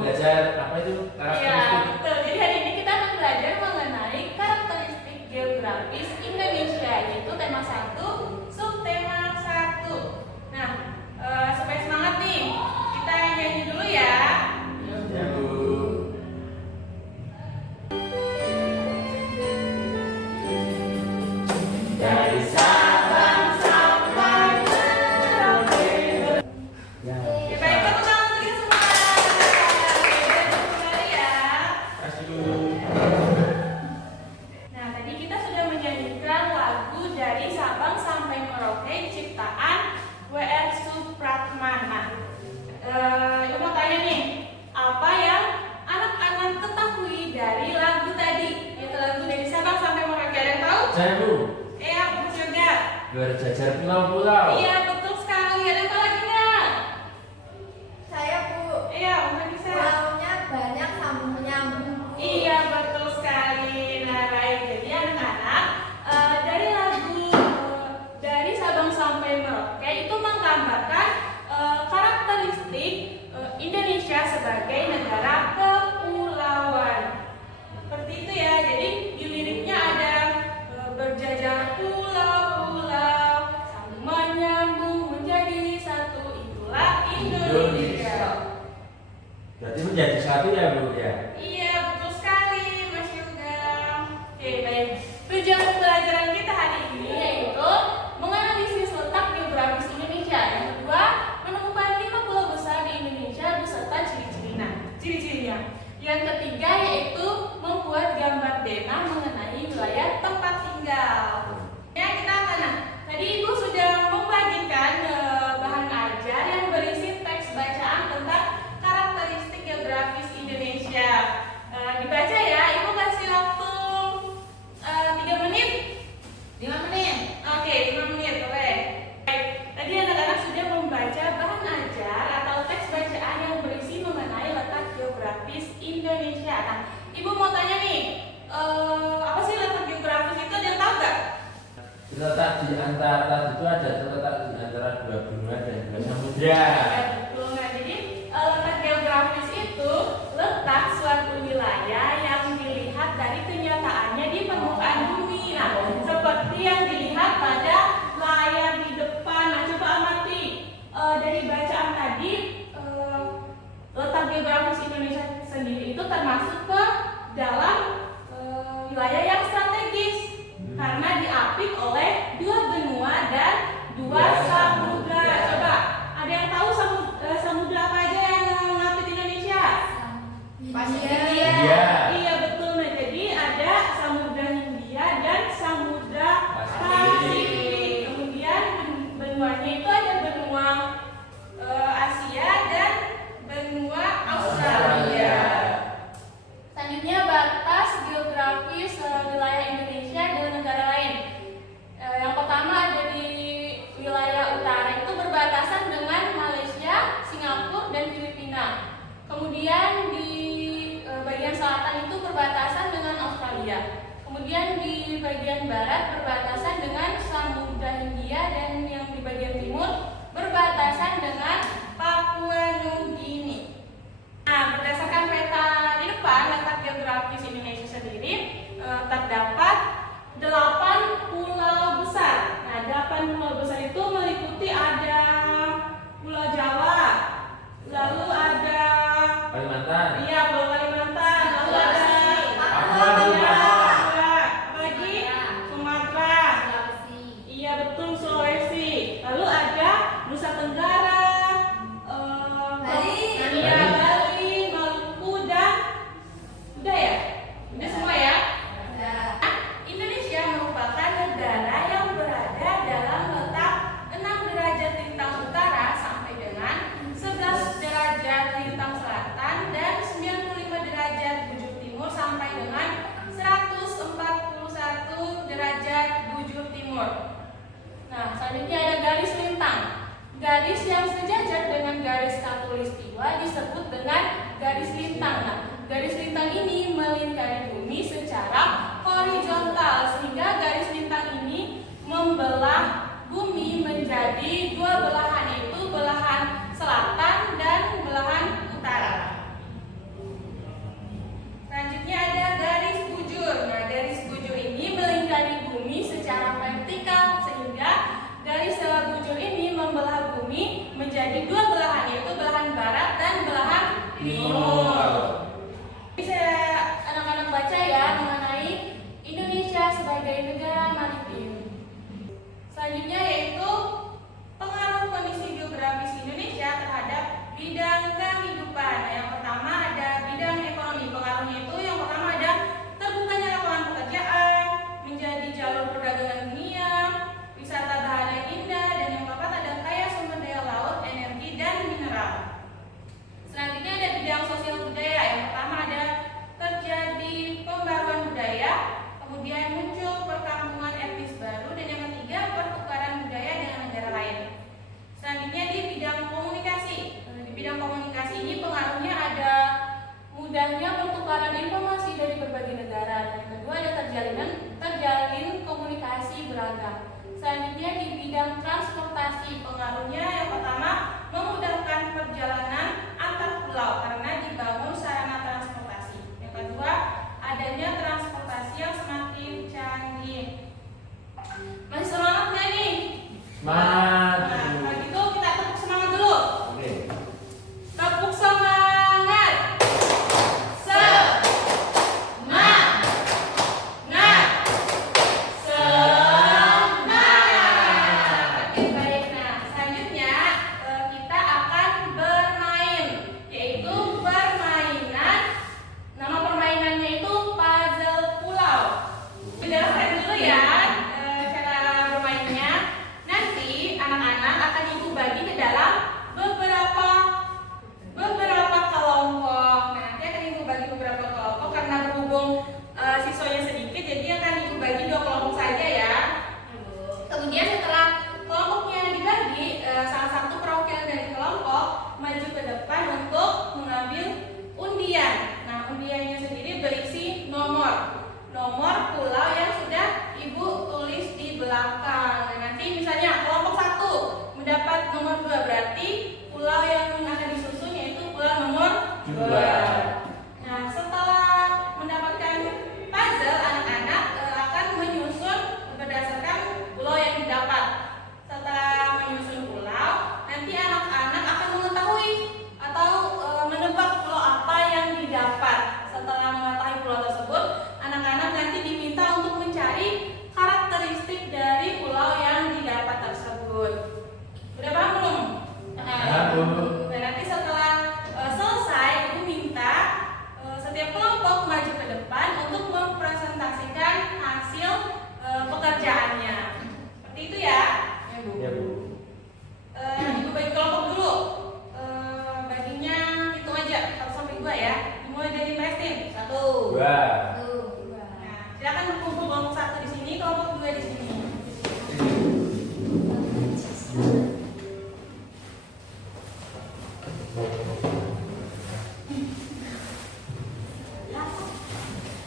belajar apa itu Iya, karakteristik. betul. Jadi hari ini kita akan belajar mengenai karakteristik geografis Indonesia, yaitu tema 1, subtema 1. Nah, supaya semangat nih, kita nyanyi dulu ya. Ya, Bu. Dari Sabang sampai Merauke. Ya, Ya, baik, tepuk tangan untuk kita semua. Oke, dan kembali ya. kasih Bu. Nah, tadi kita sudah menyanyikan lagu dari Sabang sampai Merauke ciptaan W.R. Supratman. Nah, Ibu mau tanya nih, apa yang anak-anak ketahui dari lagu tadi? Yaitu lagu dari Sabang sampai Merauke. Ada yang tahu? Saya Bu. Mas Yoga. Berjajar pulau-pulau. Iya, betul sekali. Ada yang tahu lagi nggak? Saya Bu, Iya, Mbak bisa. pulaunya banyak sambung menyambung. Iya, betul sekali. Nah, baik. Jadi anak-anak, dari lagu dari Sabang sampai Merauke itu menggambarkan karakteristik Indonesia sebagai negara kepulauan. Seperti itu ya. Jadi di liriknya ada berjajar pulau-pulau, saling menyambung menjadi satu. Itulah Indonesia. Berarti menjadi satu ya Bu ya. Iya, betul sekali, Mas Yoga. Oke, baik. Tujuan pembelajaran kita hari ini yaitu menganalisis letak geografis Indonesia. Yang kedua, menemukan 5 pulau besar di Indonesia beserta ciri-cirinya. Yang ketiga yaitu membuat gambar peta mengenai wilayah tempat tinggal. Ya, kita akan. Nah, tadi Ibu sudah membagikan bahan ajar yang berisi teks bacaan tentang karakteristik geografis Indonesia. Dibaca ya, Ibu kasih waktu 3 menit. 5 menit. Oke, 5 menit, boleh. Baik, tadi anak-anak sudah membaca bahan ajar atau teks bacaan yang berisi mengenai letak geografis Indonesia. Nah, Ibu mau tanya nih, apa sih letak geografis itu? Ada yang tahu nggak? Terletak di antara itu ada terletak di antara dua benua dan dua samudra. Ya, betul. Nah, jadi letak geografis itu letak suatu wilayah yang dilihat dari kenyataannya di permukaan bumi. Nah, seperti yang dilihat pada layar di depan. Nah, coba amati dari bacaan tadi, letak geografis Indonesia sendiri itu termasuk ke dalam wilayah yang strategis karena diapit oleh 2 benua dan 2 samudra. Coba, ada yang tahu samudra apa aja yang mengapit Indonesia? Pasir. Iya. Iya, betul. Nah, jadi ada Samudra Hindia dan Samudra Pasifik. Pasifik. Kemudian benuanya itu ada benua Asia dan benua Australia. Selanjutnya batas geografis wilayah Indonesia dengan negara lain. Yang pertama ada di wilayah utara itu berbatasan dengan Malaysia, Singapura dan Filipina. Kemudian di bagian selatan itu berbatasan dengan Australia. Kemudian di bagian barat berbatasan dengan Samudra Hindia dan yang di bagian timur berbatasan dengan Papua Nugini. Nah, berdasarkan peta di depan letak geografis Indonesia sendiri terdapat 8 pulau besar. Nah, 8 pulau besar itu meliputi ada Pulau Jawa, lalu ada Kalimantan. iya Pulau Kalimantan, lalu ada Papua, Papua, lagi Sumatera, Sulawesi. iya betul Sulawesi, lalu ada Nusa Tenggara, Bali. iya Bali, Maluku dan udah ya, udah semua ya. Ada. Indonesia merupakan negara yang berada dalam letak 6 derajat lintang utara sampai dengan 11 derajat lintang selatan dan 95 derajat bujur timur sampai dengan 141 derajat bujur timur. Nah, selanjutnya ada garis lintang. Garis yang sejajar dengan garis khatulistiwa disebut dengan garis lintang. Nah, garis lintang ini melingkari bumi secara horizontal sehingga garis lintang ini membelah bumi menjadi 2 belahan, yaitu belahan selatan dan belahan utara. beragam. Selanjutnya di bidang transportasi, pengaruhnya yang pertama memudahkan perjalanan antar pulau karena dibangun sarana transportasi. Yang kedua, adanya transportasi yang semakin canggih. Masih semangat nggak nih? Semangat. Nah, kalau gitu kita tepuk semangat dulu. Oke. Tepuk semangat. Semangat. Semangat. Oke, baik. Nah, selanjutnya kita akan bermain, yaitu permainan. Nama permainannya itu puzzle pulau. Penjelasan dulu ya cara bermainnya. Nanti anak-anak akan ibu bagi ke dalam beberapa kelompok. Nah, nanti akan ibu bagi beberapa kelompok karena berhubung siswanya sedikit, jadi akan ibu bagi 2 kelompok saja ya. Kemudian setelah kelompoknya dibagi, salah satu perwakilan dari kelompok maju ke depan untuk mengambil undian. Nah, undiannya sendiri berisi nomor pulau yang sudah ibu tulis di belakang. Nah, nanti misalnya kelompok 1 mendapat nomor 2, berarti pulau yang akan disusun yaitu pulau nomor 2. Nah, setelah mendapatkan puzzle, anak-anak akan menyusun berdasarkan pulau yang didapat. Setelah menyusun pulau, nanti anak-anak akan mengetahui atau menebak pulau apa yang didapat. Setelah mengetahui pulau tersebut, anak-anak nanti diminta untuk mencari karakteristik dari pulau yang didapat tersebut. Udah paham belum? Paham, Bu. Nah, nanti setelah selesai, ibu minta setiap kelompok maju ke depan untuk mempresentasikan hasil pekerjaannya. Seperti itu ya, Bu. Ya, Bu. Ibu bagi kelompok dulu. Baginya hitung aja 1 sampai 2 ya. Dimulai dari Prestin. 1. 2. Nah, silakan berkumpul kelompok 1 di sini, kelompok 2 di sini.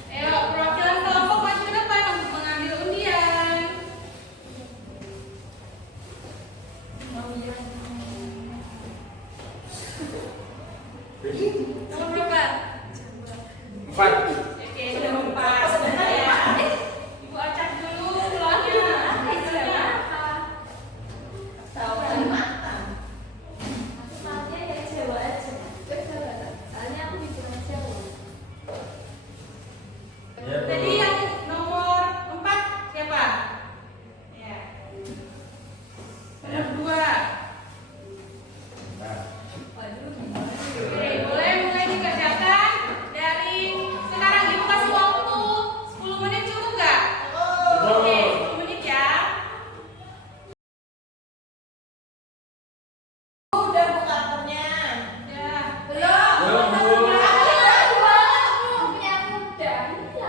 Ayo, perwakilan kelompok maju ke depan untuk mengambil undian. Nomor berapa? 4. Oke, sudah 4. Sebentar ya. Ibu acak dulu pulaunya. Ya, Bu. Jadi yang nomor 4 siapa? Ya. Nomor 2. Nah. Oke, boleh mulai dikerjakan dari sekarang. Ibu kasih waktu 10 menit, cukup nggak? Oke, 10 menit ya. Udah buka akunnya. Ya. Belum. Belum, Bu.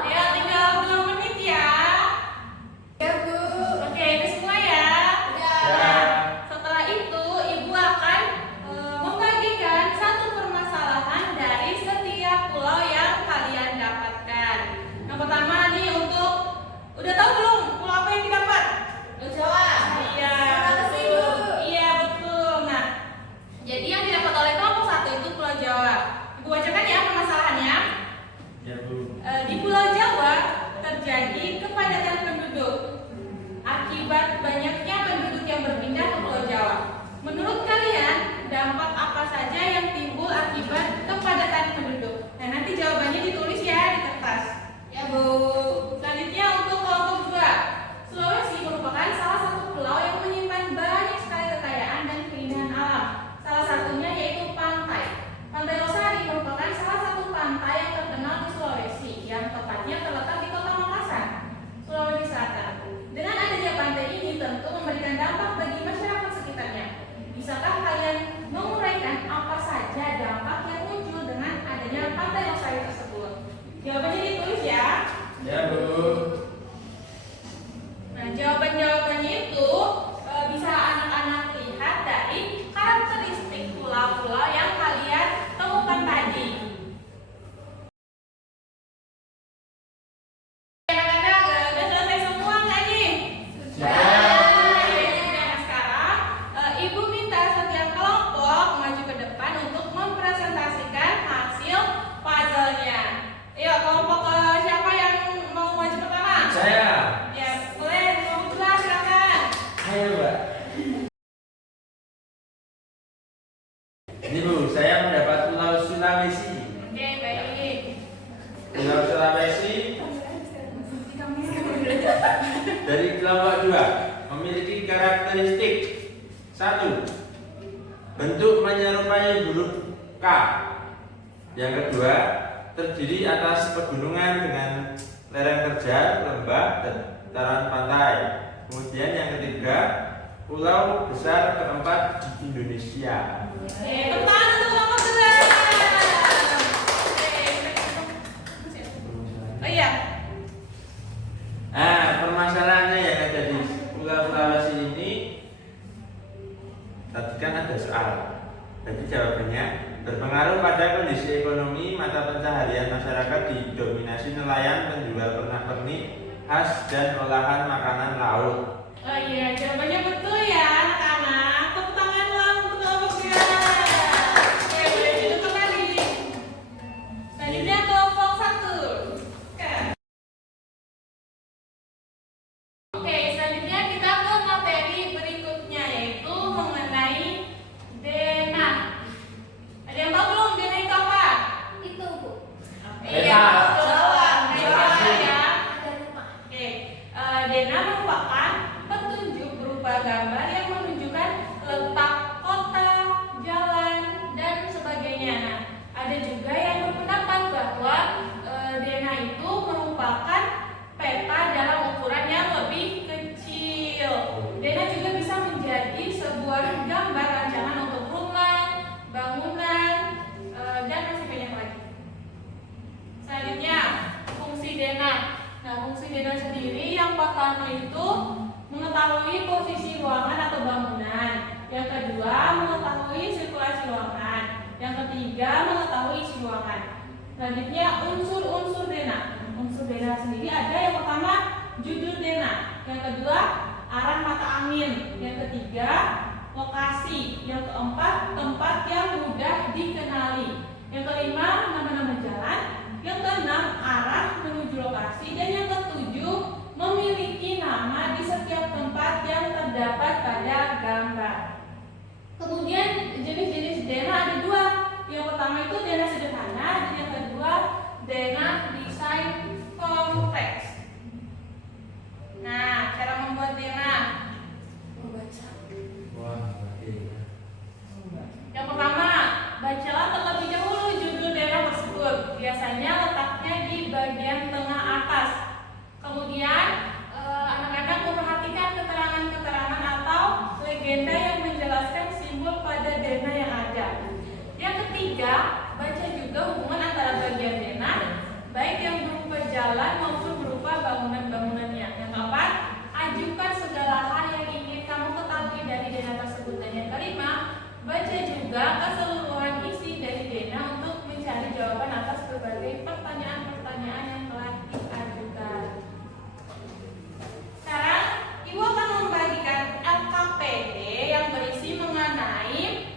Ayo, tinggal 2 menit ya. Ya, Bu. Oke, itu semua ya. Ya. Nah, setelah itu ibu akan membagikan satu permasalahan dari setiap pulau yang kalian dapatkan. Yang pertama nih udah tahu belum pulau apa yang didapat? Jawa. Iya, betul. Iya, betul. Nah, jadi yang didapat oleh kelompok 1 itu Pulau Jawa. Ibu bacakan ya permasalahannya. Ya, Bu. Di Pulau Jawa terjadi kepadatan penduduk akibat banyaknya penduduk yang berpindah ke Pulau Jawa. Menurut kalian, dampak apa saja yang timbul akibat kepadatan penduduk? Nah, nanti jawabannya ditulis ya di kertas. Ya, Bu. Selanjutnya untuk kelompok 2. Sulawesi merupakan salah satu pulau yang menyimpan banyak sekali kekayaan dan keindahan alam. Salah satunya yaitu pantai. Pantai Losari merupakan salah satu pantai yang terkenal di Sulawesi, yang tepatnya terletak di Kota Makassar, Sulawesi Selatan. Dengan adanya pantai ini tentu memberikan dampak bagi masyarakat sekitarnya. Bisakah kalian menguraikan apa saja dampak yang muncul dengan Oke, baik. Pulau Sulawesi dari kelompok 2 memiliki karakteristik 1. Bentuk menyerupai huruf K. Yang kedua, terdiri atas pegunungan dengan lereng terjal, lembah, dan dataran pantai. Kemudian yang ketiga, pulau besar keempat di Indonesia. Oke, tepuk tangan untuk kelompok 2. Oh iya. Nah, permasalahannya yang ada di Pulau Sulawesi ini, tadi kan ada soal. Jadi jawabannya berpengaruh pada kondisi ekonomi mata pencaharian masyarakat didominasi nelayan, penjual pernak-pernik khas dan olahan makanan laut. Oh iya, jawabannya betul ya anak-anak. Tepuk tangan ulang untuk kelompok 2. Oke, boleh duduk kembali. Selanjutnya kelompok 1. Oke, selanjutnya kita ke materi berikutnya yaitu mengenai denah. Ada yang tahu belum denah itu apa? Itu, Bu. Iya, betul. Jawa. Jawa ya. Ada rumah. Oke, denah merupakan petunjuk berupa gambar yang menunjukkan letak kota, jalan, dan sebagainya. Nah, ada juga yang berpendapat bahwa denah itu merupakan peta dalam ukuran yang lebih kecil. Denah juga bisa menjadi sebuah gambar rancangan untuk rumah, bangunan, dan masih banyak lagi. Selanjutnya, fungsi denah. Nah, fungsi denah sendiri yang pertama itu mengetahui posisi ruangan atau bangunan. Yang kedua, mengetahui sirkulasi ruangan. Yang ketiga, mengetahui isi ruangan. Selanjutnya, unsur-unsur denah. Unsur denah sendiri ada yang pertama, judul denah. Yang kedua, arah mata angin. Yang ketiga, lokasi. Yang keempat, tempat yang mudah dikenali. Yang kelima, nama-nama jalan. Yang keenam, arah menuju lokasi. Dan yang ketujuh, memiliki nama di setiap tempat yang terdapat pada gambar. Kemudian jenis-jenis denah ada 2. Yang pertama itu denah sederhana, dan yang kedua denah desain kompleks. Nah, cara membuat denah. Wah, Yang pertama, bacalah terlebih dahulu judul denah tersebut. Biasanya letaknya di bagian tengah atas. Kemudian anak-anak memperhatikan keterangan-keterangan atau legenda yang menjelaskan simbol pada denah yang ada. Yang ketiga, baca juga hubungan antara bagian denah, baik yang berupa jalan maupun berupa bangunan-bangunannya. Yang keempat, ajukan segala hal yang ingin kamu ketahui dari denah tersebut. Dan yang kelima, baca juga keseluruhan isi dari denah untuk mencari jawaban atas berbagai pertanyaan-pertanyaan yang telah diajukan. Sekarang, Ibu akan membagikan LKPD yang berisi mengenai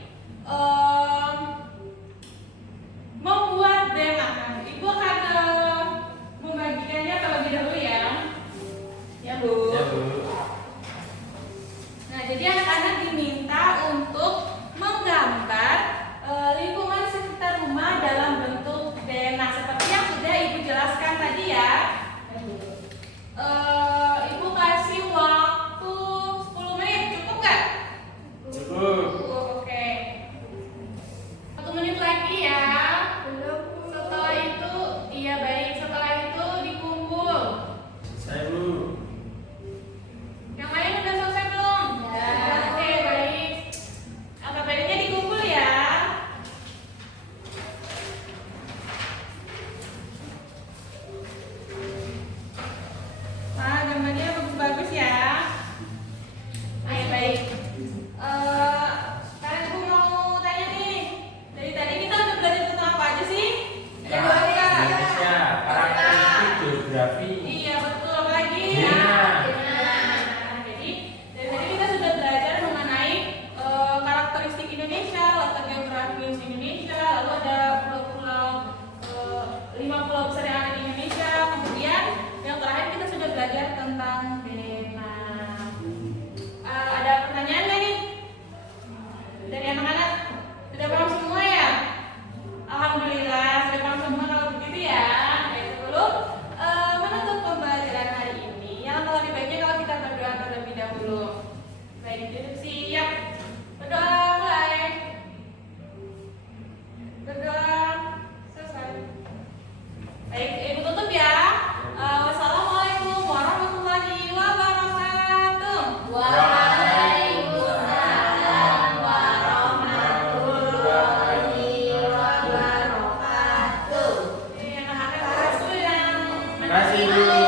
membuat kasih Bu.